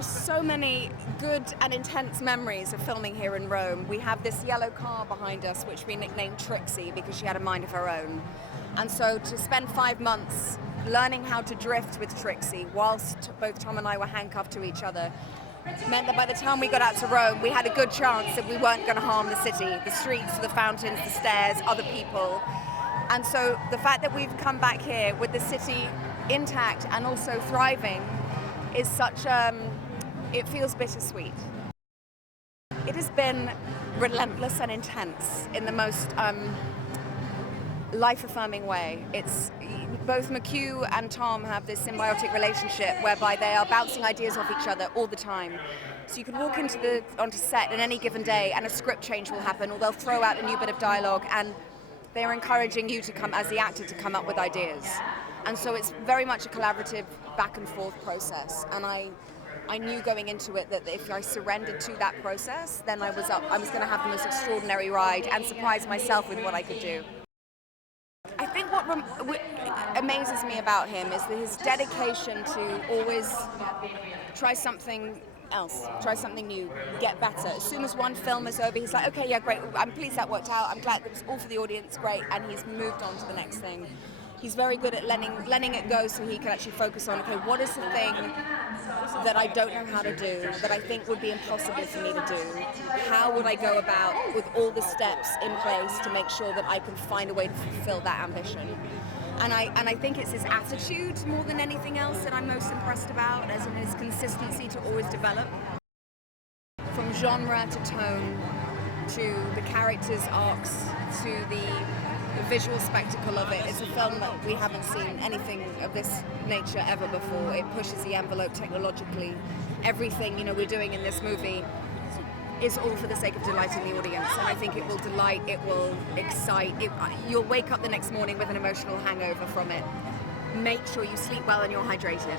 So many good and intense memories of filming here in Rome. We have this yellow car behind us, which we nicknamed Trixie because she had a mind of her own. And so to spend 5 months learning how to drift with Trixie whilst both Tom and I were handcuffed to each other meant that by the time we got out to Rome, we had a good chance that we weren't going to harm the city, the streets, the fountains, the stairs, other people. And so the fact that we've come back here with the city intact and also thriving is such it feels bittersweet. It has been relentless and intense in the most life-affirming way. It's both McHugh and Tom have this symbiotic relationship whereby they are bouncing ideas off each other all the time. So you can walk onto set on any given day and a script change will happen, or they'll throw out a new bit of dialogue, and they're encouraging you to come as the actor to come up with ideas. And so it's very much a collaborative back and forth process. And I knew going into it that if I surrendered to that process, then I was going to have the most extraordinary ride and surprise myself with what I could do. I think what amazes me about him is his dedication to always try something else, try something new, get better. As soon as one film is over, he's like, okay, yeah, great, I'm pleased that worked out, I'm glad it was all for the audience, great, and he's moved on to the next thing. He's very good at letting it go so he can actually focus on, okay, what is the thing that I don't know how to do, that I think would be impossible for me to do? How would I go about with all the steps in place to make sure that I can find a way to fulfill that ambition? And I think it's his attitude more than anything else that I'm most impressed about, as in his consistency to always develop. From genre to tone, to the characters' arcs, to the visual spectacle of it. It's a film that we haven't seen anything of this nature ever before. It pushes the envelope technologically. Everything we're doing in this movie is all for the sake of delighting the audience, and I think it will delight, it will excite. You'll wake up the next morning with an emotional hangover from it. Make sure you sleep well and you're hydrated.